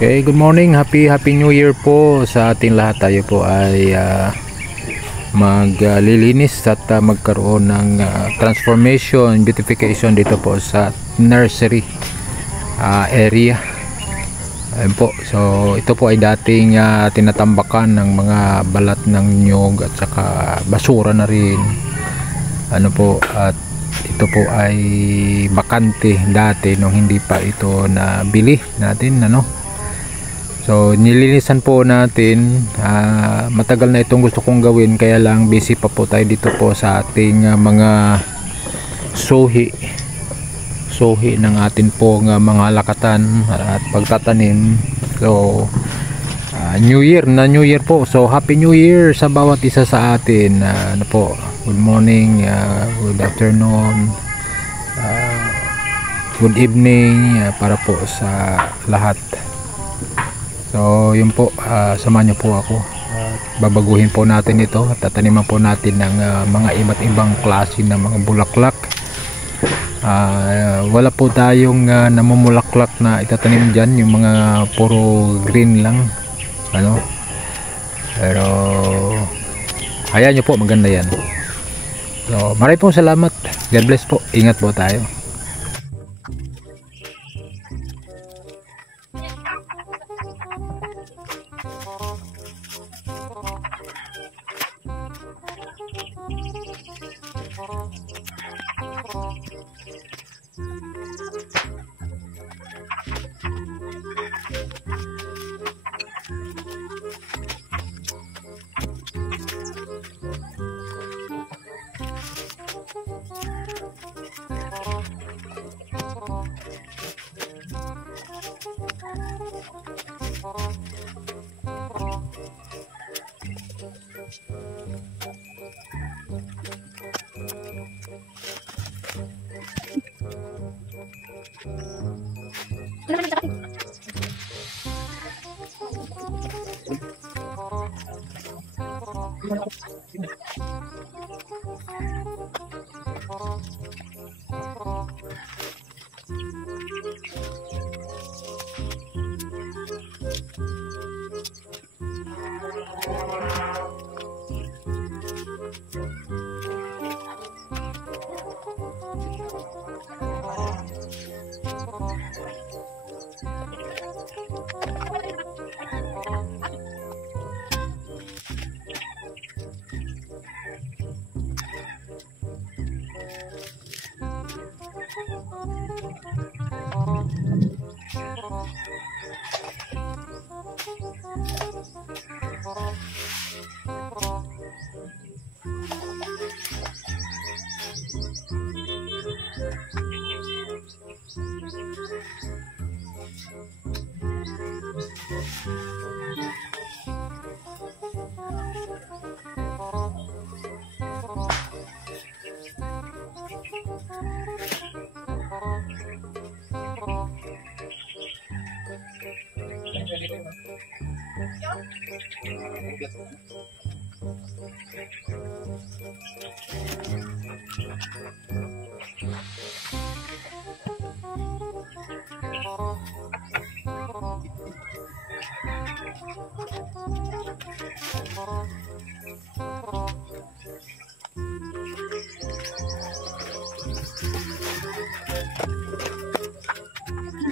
Okay, good morning. Happy New Year po sa ating lahat. Tayo po ay maglilinis at magkaroon ng transformation, beautification dito po sa nursery area. Ayun po. So ito po ay dating tinatambakan ng mga balat ng nyog at saka basura na rin. Ano po, at ito po ay bakante dati nung hindi pa ito nabili natin, ano. So nilinisan po natin. Matagal na itong gusto kong gawin, kaya lang busy pa po tayo dito po sa ating mga suhi ng atin po mga lakatan at pagtatanim. So New Year po. So Happy New Year sa bawat isa sa atin. Ano po, good morning, good afternoon, good evening para po sa lahat. So yun po, samahan niyo po ako. Babaguhin po natin ito at tataniman po natin ng mga iba't ibang klase ng mga bulaklak. Wala po tayong namumulaklak na itatanim dyan, yung mga puro green lang, ano. Pero hayaan nyo po, maganda yan. So maraming pong salamat. God bless po. Ingat po tayo.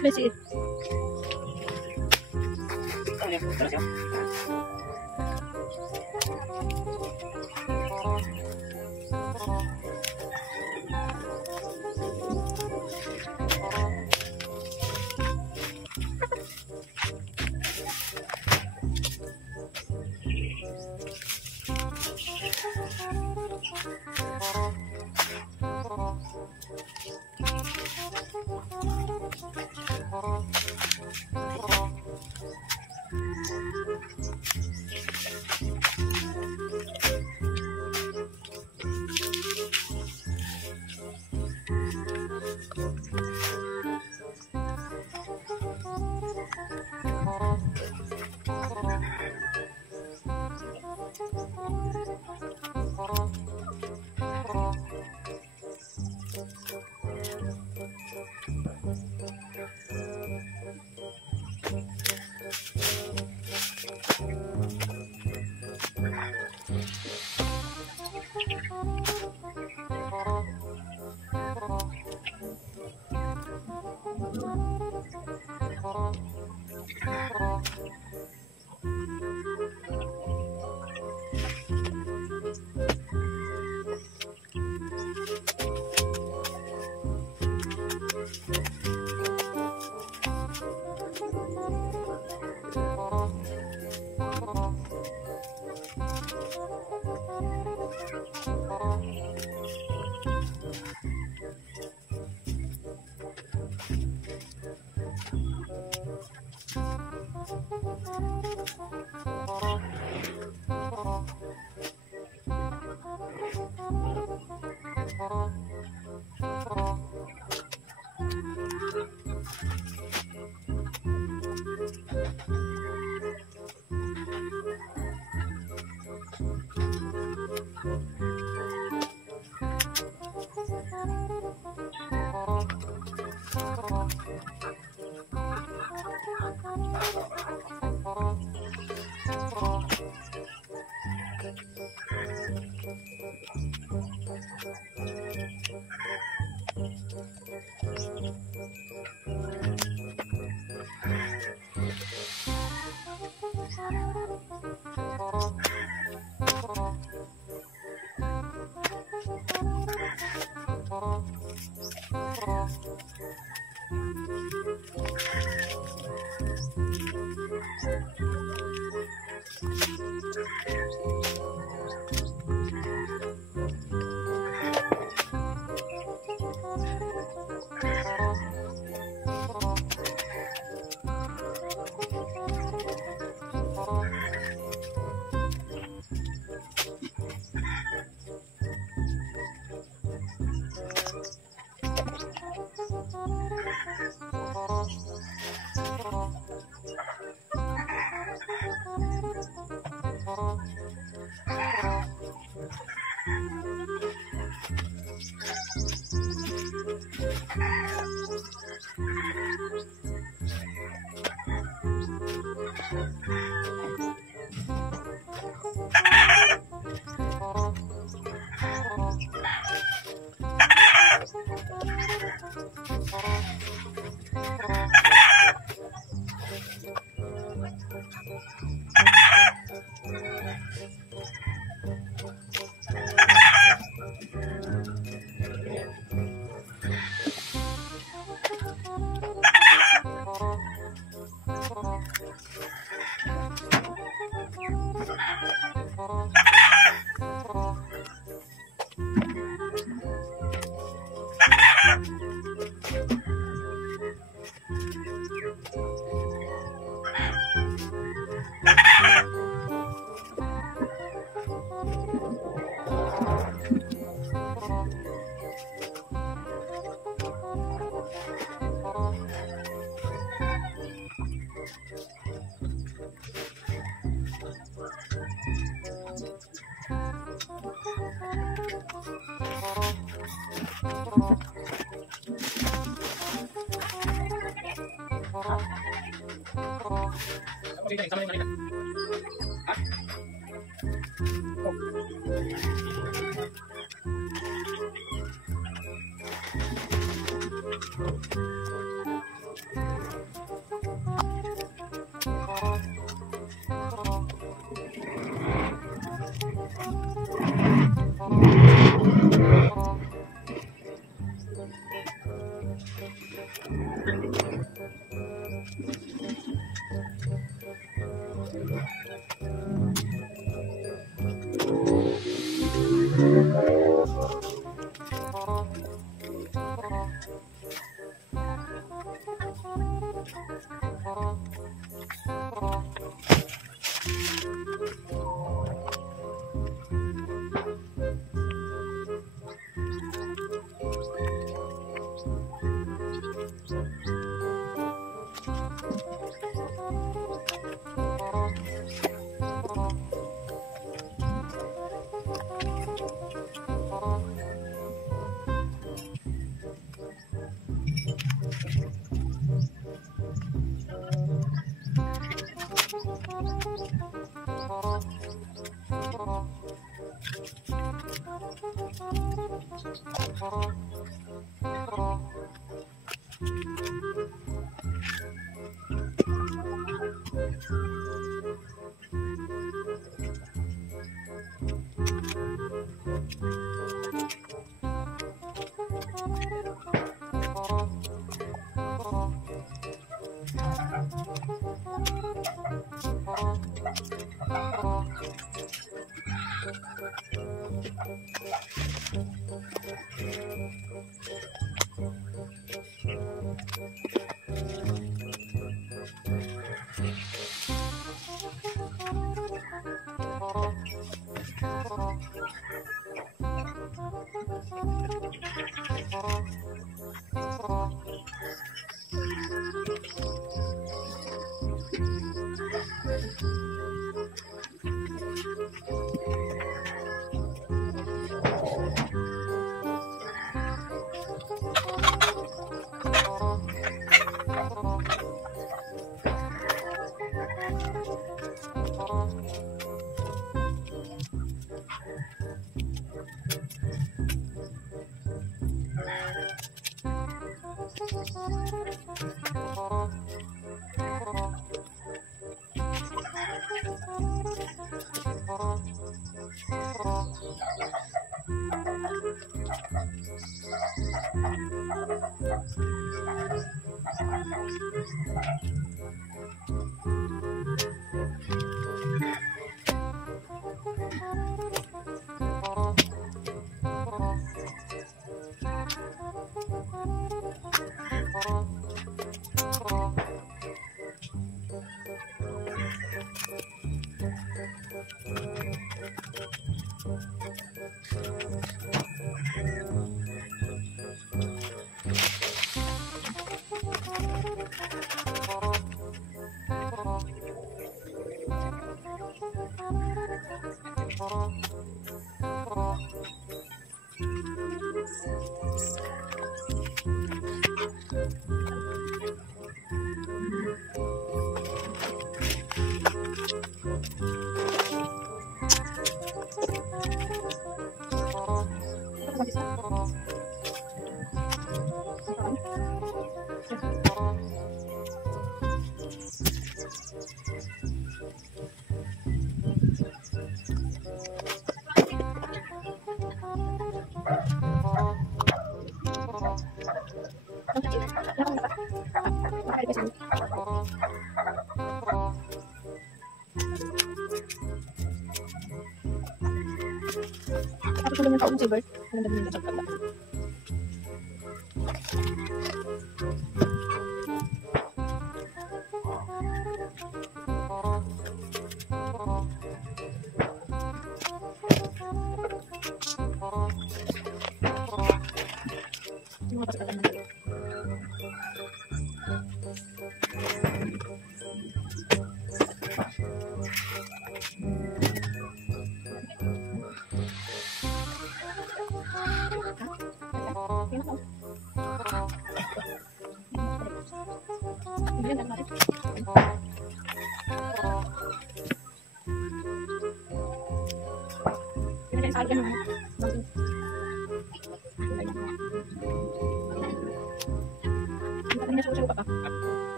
Besit.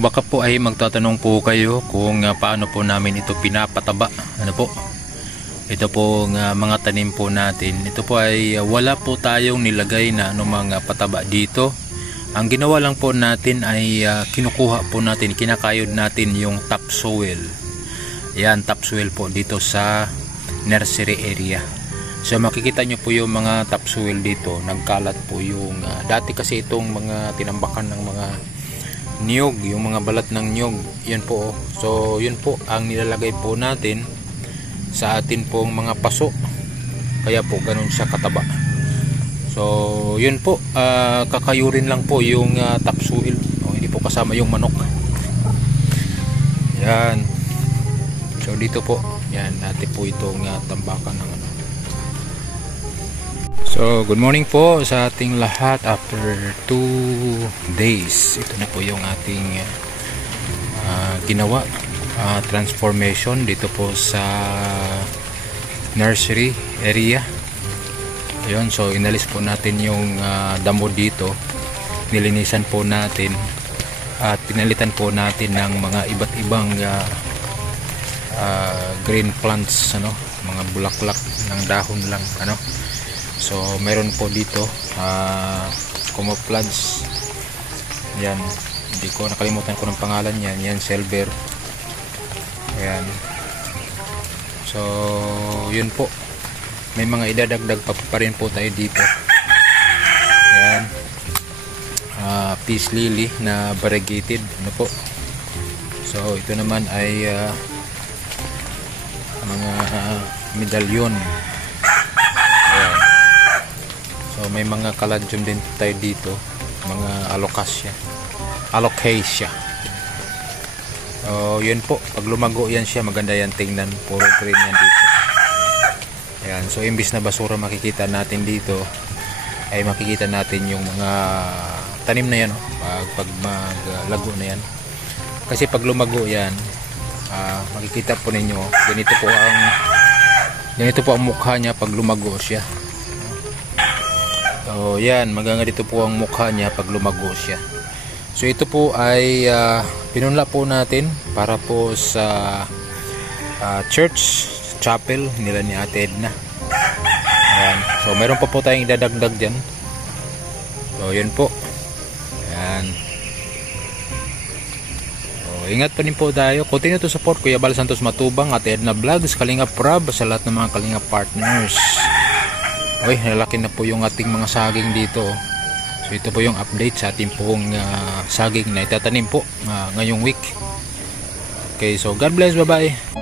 Baka po ay magtatanong po kayo kung paano po namin ito pinapataba. Ano po? Ito po mga tanim po natin. Ito po ay wala po tayong nilagay na mga pataba dito. Ang ginawa lang po natin ay kinukuha po natin, kinakayod natin yung topsoil. Yan, topsoil po dito sa nursery area. So makikita nyo po yung mga topsoil dito. Nagkalat po yung dati kasi itong mga tinambakan ng mga niyog, yung mga balat ng niyog, yan po. So yun po ang nilalagay po natin sa atin pong mga paso, kaya po ganun siya kataba. So yun po, kakayurin lang po yung topsoil, hindi po kasama yung manok. Yan. So dito po, yan natin po itong tambakan ng ano. So good morning po sa ating lahat after 2 days. Ito na po yung ating ginawa transformation dito po sa nursery area. Ayun, so inalis po natin yung damo dito. Nilinisan po natin at pinalitan po natin ng mga iba't ibang green plants, ano, mga bulaklak ng dahon lang, ano. So meron po dito camouflage, yan, hindi ko nakalimutan ko ng pangalan yan, yan silver, ayan. So yun po, may mga idadagdag pa rin po tayo dito, ayan. Peace lily na variegated, ano po. So ito naman ay mga medallion. Ayan. So may mga caladium din tayo dito, mga alocasia. So yun po, pag lumago yan siya, maganda yan tingnan, puro green yan dito. Ayan, so imbis na basura makikita natin dito, ay makikita natin yung mga tanim na yan, pag maglago na yan. Kasi pag lumago yan, makikita po ninyo, ganito po ang mukha niya pag lumago siya. So yan, dito po ang mukha niya pag lumago siya. So ito po ay pinunla po natin para po sa chapel nila ni Ate Edna. Ayan. So meron pa po tayong idadagdag dyan. So yun po. Ayan. Ingat pa rin po tayo. Continue to support Kuya Bal Santos Matubang, Ate Edna Vlogs, Kalingap Prab, sa lahat ng mga Kalingap partners. Okay, nalaki na po yung ating mga saging dito. So ito po yung update sa ating pong saging na itatanim po ngayong week. Okay, so God bless, bye bye.